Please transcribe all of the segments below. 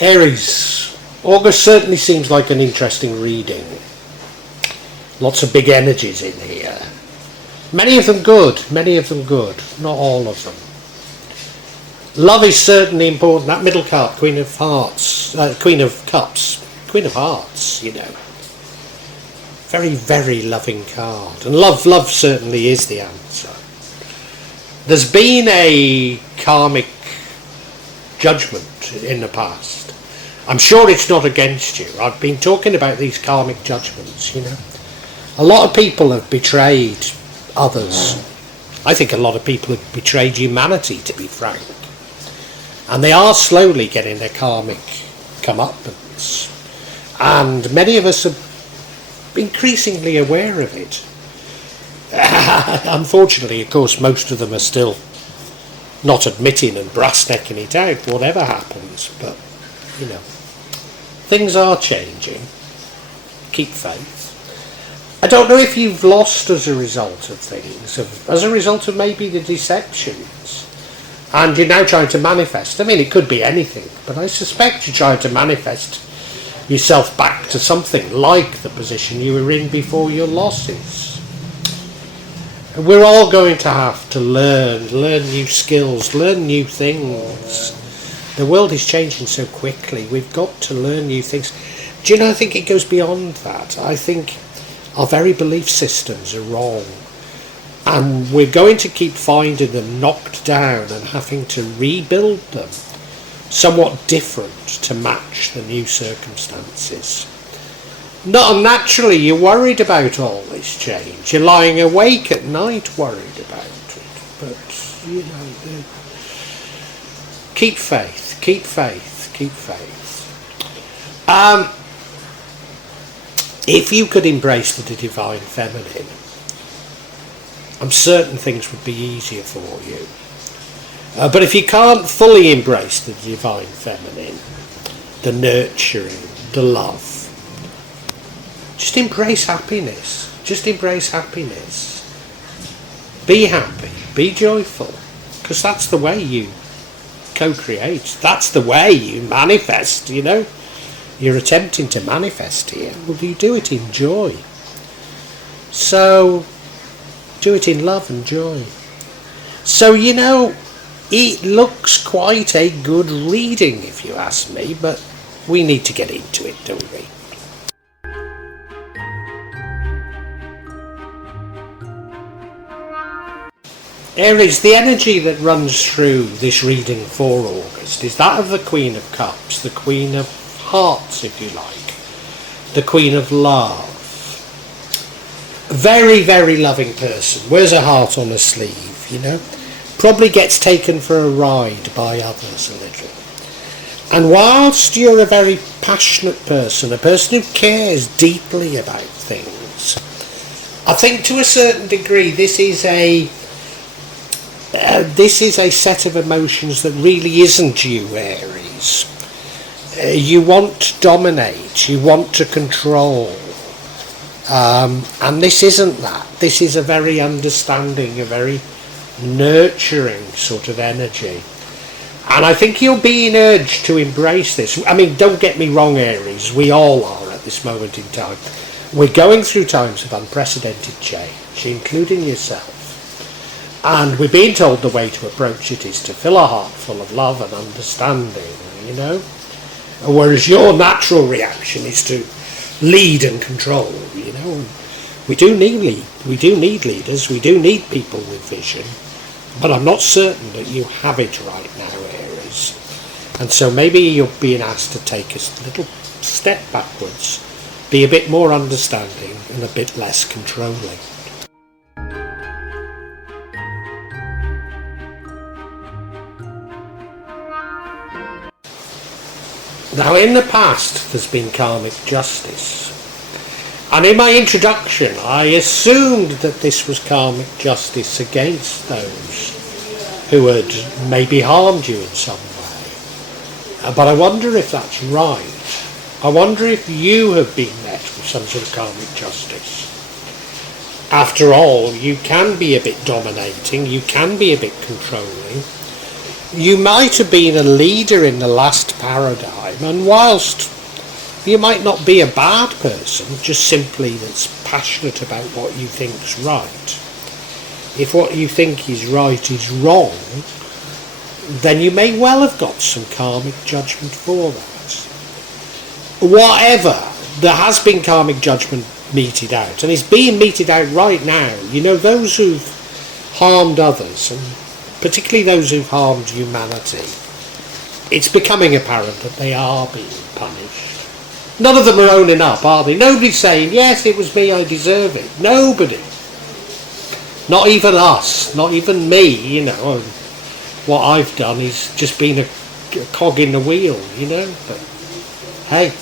Aries, August certainly seems like an interesting reading. Lots of big energies in here. Many of them good, not all of them. Love is certainly important. That middle card, Queen of Hearts, Queen of Cups, Queen of Hearts, you know. Very, very loving card. And love certainly is the answer. There's been a karmic judgment in the past. I'm sure it's not against you. I've been talking about these karmic judgments, you know. A lot of people have betrayed others. I think a lot of people have betrayed humanity, to be frank. And they are slowly getting their karmic comeuppance. And many of us are increasingly aware of it. Unfortunately, of course, most of them are still not admitting and brass-necking it out, whatever happens. But, you know, things are changing. Keep faith. I don't know if you've lost as a result of things, as a result of maybe the deceptions, and you're now trying to manifest. I mean, it could be anything, but I suspect you're trying to manifest yourself back to something like the position you were in before your losses. We're all going to have to learn new skills, learn new things. The world is changing so quickly. We've got to learn new things. Do you know, I think it goes beyond that. I think our very belief systems are wrong. And we're going to keep finding them knocked down and having to rebuild them somewhat different to match the new circumstances. Not unnaturally, you're worried about all this change. You're lying awake at night worried about it. But, you know, keep faith, keep faith, keep faith. If you could embrace the divine feminine, I'm certain things would be easier for you. But if you can't fully embrace the divine feminine, the nurturing, the love, just embrace happiness. Just embrace happiness. Be happy. Be joyful. Because that's the way you co-create. That's the way you manifest, you know. You're attempting to manifest here. Well, you do it in joy. So, do it in love and joy. So, you know, it looks quite a good reading, if you ask me, but we need to get into it, don't we? Aries, the energy that runs through this reading for August is that of the Queen of Cups, the Queen of Hearts, if you like, the Queen of Love. Very, very loving person, wears a heart on her sleeve, you know, probably gets taken for a ride by others a little. And whilst you're a very passionate person, a person who cares deeply about things, I think to a certain degree this is a set of emotions that really isn't you, Aries. You want to dominate, you want to control, and this isn't that. This is a very understanding, a very nurturing sort of energy. And I think you're being urged to embrace this. I mean, don't get me wrong, Aries, we all are at this moment in time. We're going through times of unprecedented change, including yourself. And we're being told the way to approach it is to fill our heart full of love and understanding, you know. Whereas your natural reaction is to lead and control, you know. We do need leaders, we do need people with vision, but I'm not certain that you have it right now, Aries. And so maybe you're being asked to take a little step backwards, be a bit more understanding and a bit less controlling. Now, in the past, there's been karmic justice. And in my introduction, I assumed that this was karmic justice against those who had maybe harmed you in some way. But I wonder if that's right. I wonder if you have been met with some sort of karmic justice. After all, you can be a bit dominating, you can be a bit controlling. you might have been a leader in the last paradigm, and whilst you might not be a bad person, just simply that's passionate about what you think's right, if what you think is right is wrong, then you may well have got some karmic judgment for that. Whatever, there has been karmic judgment meted out, and it's being meted out right now. You know, those who've harmed others, and particularly those who've harmed humanity, it's becoming apparent that they are being punished. None of them are owning up, are they? Nobody's saying, yes, it was me, I deserve it. Nobody. Not even us, not even me, you know. What I've done is just been a cog in the wheel, you know. But hey,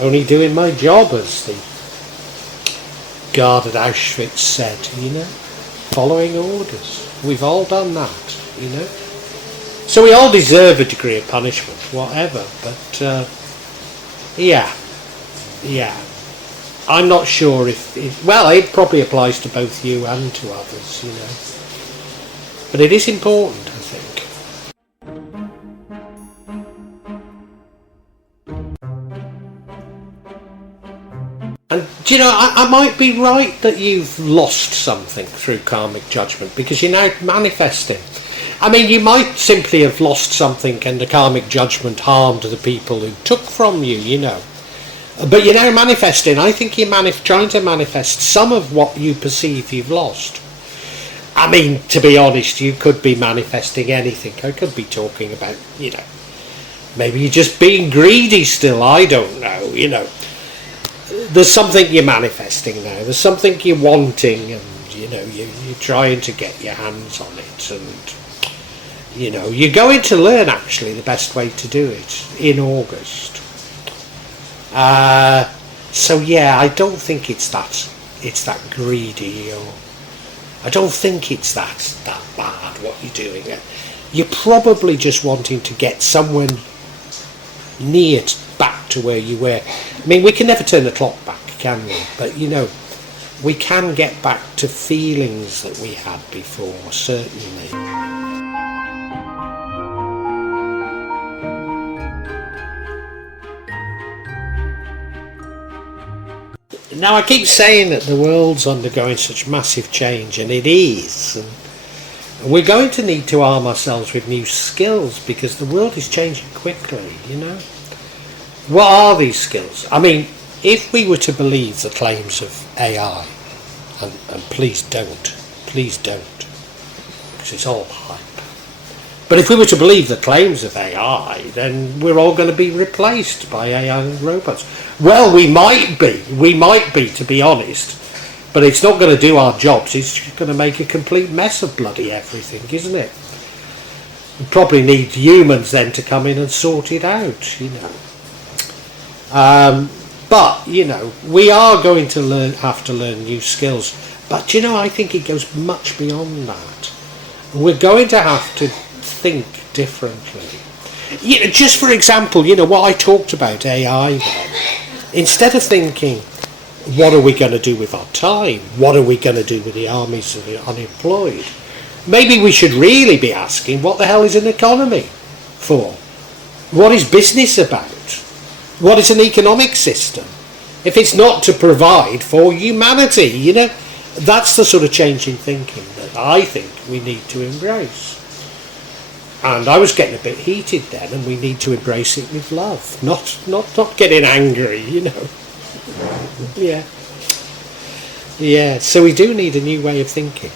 only doing my job, as the guard at Auschwitz said, you know. Following orders. We've all done that, you know. So we all deserve a degree of punishment, whatever, but yeah. I'm not sure if well, it probably applies to both you and to others, you know. But it is important, I think. And do you know, I might be right that you've lost something through karmic judgment because you're now manifesting. I mean, you might simply have lost something and the karmic judgment harmed the people who took from you, you know. But you're now manifesting. I think you're trying to manifest some of what you perceive you've lost. I mean, to be honest, you could be manifesting anything. I could be talking about, you know, maybe you're just being greedy still. I don't know, you know. There's something you're manifesting now. There's something you're wanting, and, you know, you're trying to get your hands on it. And, you know, you're going to learn, actually, the best way to do it in August. So yeah, I don't think it's that greedy, or I don't think it's that bad what you're doing. You're probably just wanting to get somewhere near back to where you were. I mean, we can never turn the clock back, can we? But you know, we can get back to feelings that we had before, certainly. Now, I keep saying that the world's undergoing such massive change, and it is. And we're going to need to arm ourselves with new skills because the world is changing quickly, you know. What are these skills? I mean, if we were to believe the claims of AI, and please don't, because it's all hype. But if we were to believe the claims of AI, then we're all going to be replaced by AI and robots. Well, we might be, to be honest. But it's not going to do our jobs. It's going to make a complete mess of bloody everything, isn't it? We probably need humans then to come in and sort it out, you know. But, you know, we are going to have to learn new skills. But, you know, I think it goes much beyond that. We're going to have to think differently. You know, just for example, you know, what I talked about, AI then. Instead of thinking, what are we going to do with our time? What are we going to do with the armies of the unemployed? Maybe we should really be asking, what the hell is an economy for? What is business about? What is an economic system? If it's not to provide for humanity, you know, that's the sort of changing thinking that I think we need to embrace. And I was getting a bit heated then, and we need to embrace it with love, not getting angry, you know. Yeah, so we do need a new way of thinking.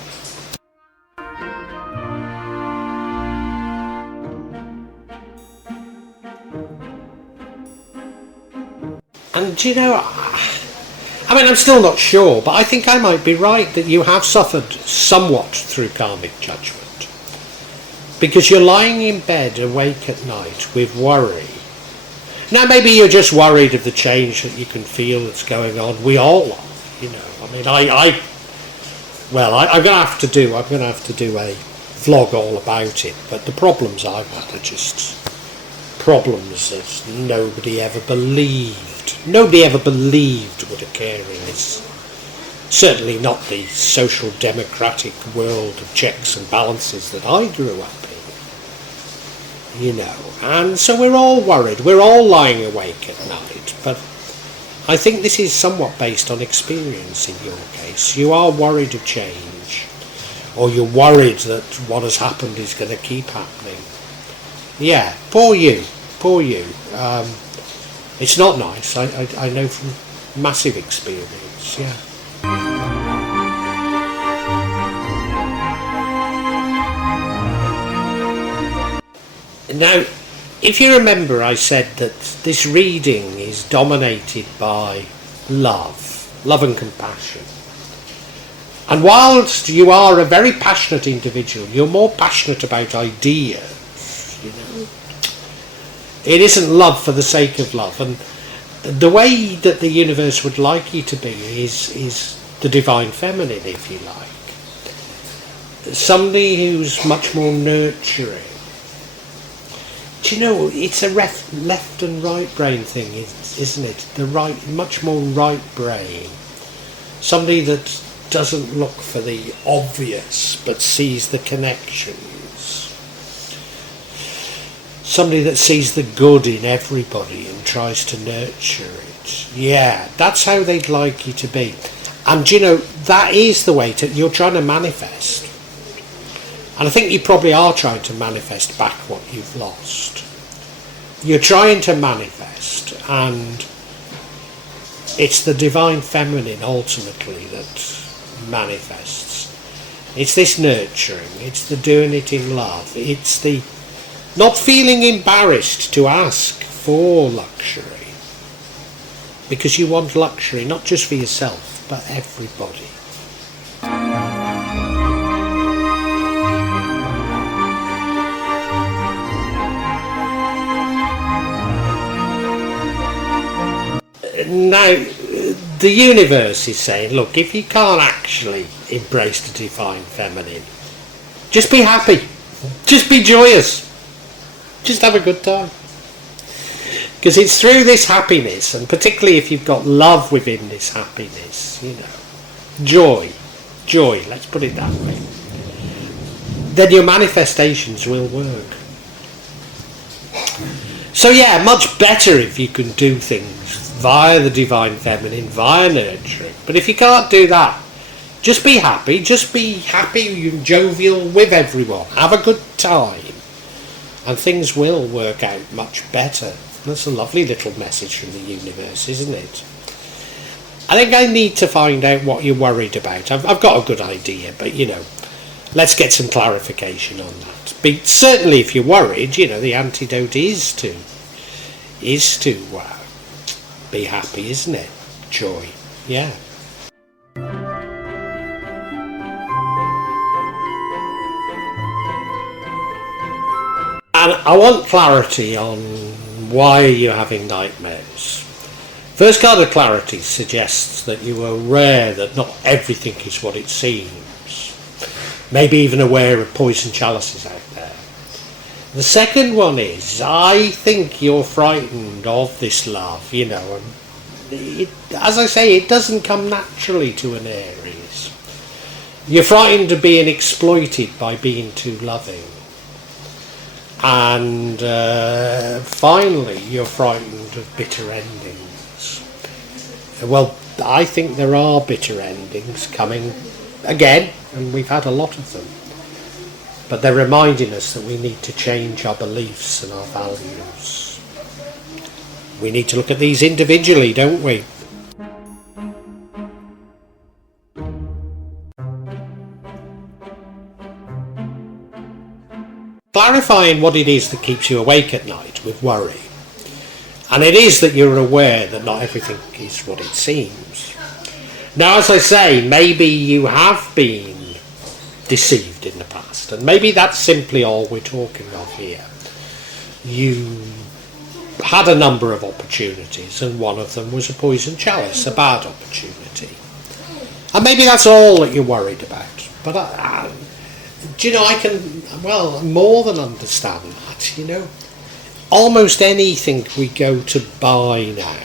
And you know, I mean, I'm still not sure, but I think I might be right that you have suffered somewhat through karmic judgment. Because you're lying in bed awake at night with worry. Now maybe you're just worried of the change that you can feel that's going on. We all are, you know. I mean, I'm going to have to do a vlog all about it. But the problems I've had are just problems that nobody ever believed. Nobody ever believed would occur in this. Certainly not the social democratic world of checks and balances that I grew up in. you know, and so we're all worried, we're all lying awake at night, but I think this is somewhat based on experience in your case. You are worried of change, or you're worried that what has happened is going to keep happening. Yeah, poor you, poor you. It's not nice, I know from massive experience, yeah. Now, if you remember, I said that this reading is dominated by love and compassion. And whilst you are a very passionate individual, you're more passionate about ideas, you know. It isn't love for the sake of love. And the way that the universe would like you to be is the divine feminine, if you like. Somebody who's much more nurturing. Do you know, it's a left and right brain thing, isn't it? The right, much more right brain. Somebody that doesn't look for the obvious, but sees the connections. Somebody that sees the good in everybody and tries to nurture it. Yeah, that's how they'd like you to be. And you know, that is the way you're trying to manifest. And I think you probably are trying to manifest back what you've lost. You're trying to manifest, and it's the divine feminine ultimately that manifests. It's this nurturing, it's the doing it in love, it's the not feeling embarrassed to ask for luxury, because you want luxury not just for yourself but everybody. Now, the universe is saying, look, if you can't actually embrace the divine feminine, just be happy, just be joyous, just have a good time. Because it's through this happiness, and particularly if you've got love within this happiness, you know, joy, let's put it that way, then your manifestations will work. So yeah, much better if you can do things via the divine feminine, via nurturing. But if you can't do that, just be happy and jovial with everyone. Have a good time. And things will work out much better. That's a lovely little message from the universe, isn't it? I think I need to find out what you're worried about. I've got a good idea, but you know, let's get some clarification on that. But certainly if you're worried, you know, the antidote is to be happy, isn't it? Joy, yeah. And I want clarity on why you're having nightmares. First card of clarity suggests that you are aware that not everything is what it seems. Maybe even aware of poison chalices out there. The second one is, I think you're frightened of this love, you know, and as I say, it doesn't come naturally to an Aries. You're frightened of being exploited by being too loving. And finally, you're frightened of bitter endings. Well, I think there are bitter endings coming again, and we've had a lot of them. But they're reminding us that we need to change our beliefs and our values. We need to look at these individually, don't we? Clarifying what it is that keeps you awake at night with worry. And it is that you're aware that not everything is what it seems. Now, as I say, maybe you have been deceived in the past, and maybe that's simply all we're talking of here. You had a number of opportunities, and one of them was a poison chalice, a bad opportunity. And maybe that's all that you're worried about. But do you know, I can, well, more than understand that, you know. Almost anything we go to buy now,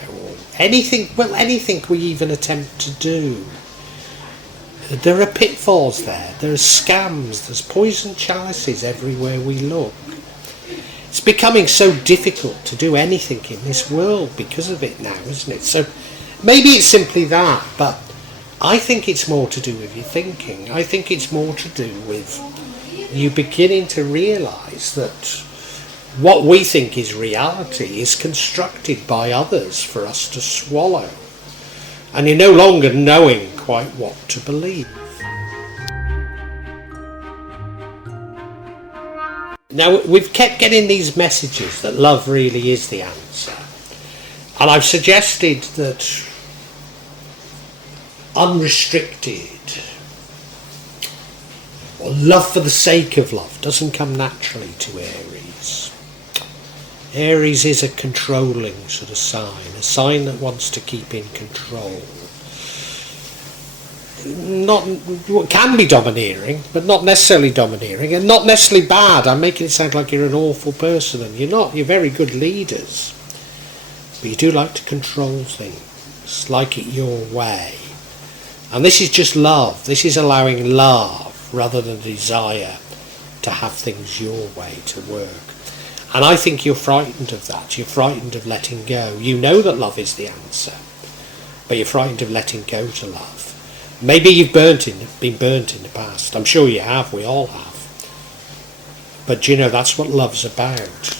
anything we even attempt to do, there are pitfalls there, there are scams, there's poison chalices everywhere we look. It's becoming so difficult to do anything in this world because of it now, isn't it? So maybe it's simply that, but I think it's more to do with your thinking. I think it's more to do with you beginning to realise that what we think is reality is constructed by others for us to swallow. And you're no longer knowing quite what to believe. Now, we've kept getting these messages that love really is the answer. And I've suggested that unrestricted or love for the sake of love doesn't come naturally to Aries. Aries is a controlling sort of sign, a sign that wants to keep in control. Can be domineering, but not necessarily domineering, and not necessarily bad. I'm making it sound like you're an awful person, and you're not. You're very good leaders, but you do like to control things, like it your way. And this is just love. This is allowing love rather than desire to have things your way to work. And I think you're frightened of that. You're frightened of letting go. You know that love is the answer, but you're frightened of letting go to love. Maybe you've been burnt in the past. I'm sure you have. We all have. But that's what love's about.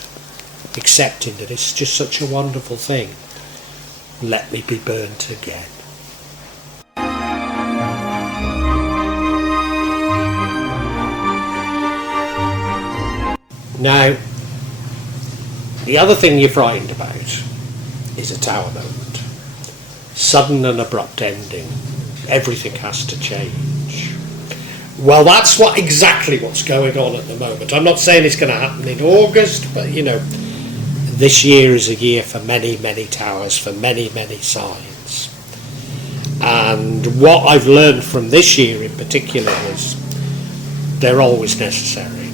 Accepting that it's just such a wonderful thing. Let me be burnt again. Now, the other thing you're frightened about is a tower moment. Sudden and abrupt ending. Everything has to change. Well, that's exactly what's going on at the moment. I'm not saying it's going to happen in August, but this year is a year for many, many towers, for many, many signs. And what I've learned from this year in particular is they're always necessary.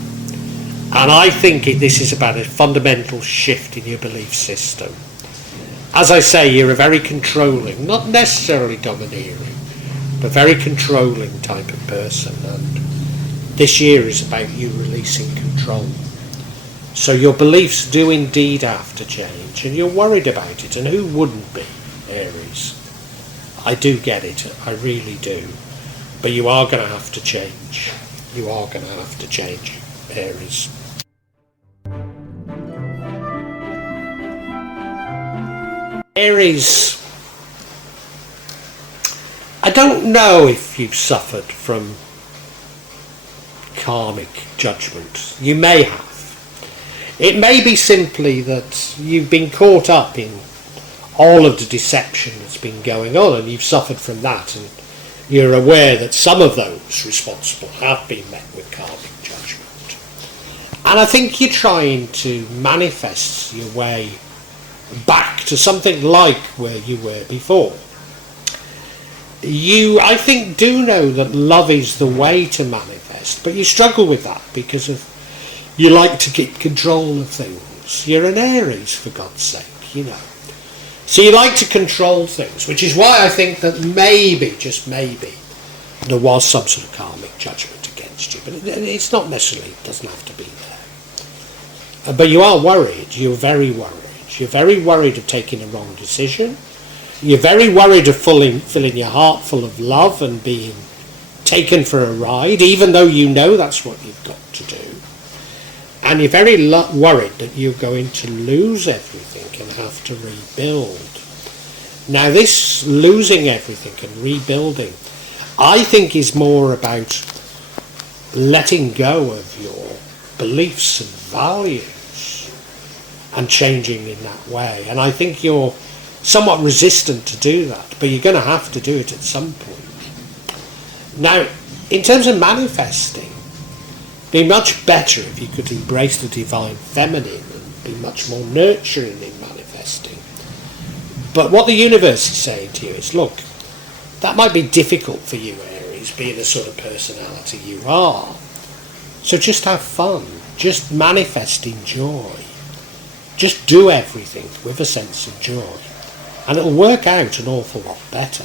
And I think this is about a fundamental shift in your belief system. As I say, you're a very controlling, not necessarily domineering, but very controlling type of person, and this year is about you releasing control. So your beliefs do indeed have to change, and you're worried about it, and who wouldn't be, Aries? I do get it, I really do. But you are going to have to change. You are going to have to change, Aries. Aries, I don't know if you've suffered from karmic judgment. You may have. It may be simply that you've been caught up in all of the deception that's been going on, and you've suffered from that, and you're aware that some of those responsible have been met with karmic judgment. And I think you're trying to manifest your way back to something like where you were before. You, I think, do know that love is the way to manifest, but you struggle with that because you like to keep control of things. You're an Aries, for God's sake, So you like to control things, which is why I think that maybe, just maybe, there was some sort of karmic judgment against you, but it's not necessarily, it doesn't have to be there. But you are worried, you're very worried. You're very worried of taking a wrong decision. You're very worried of filling your heart full of love and being taken for a ride, even though you know that's what you've got to do. And you're very worried that you're going to lose everything and have to rebuild. Now, this losing everything and rebuilding, I think, is more about letting go of your beliefs and values and changing in that way. And I think you're somewhat resistant to do that, but you're going to have to do it at some point. Now, in terms of manifesting, it'd be much better if you could embrace the divine feminine and be much more nurturing in manifesting. But what the universe is saying to you is, look, that might be difficult for you, Aries, being the sort of personality you are. So just have fun. Just manifest in joy. Just do everything with a sense of joy. And it'll work out an awful lot better.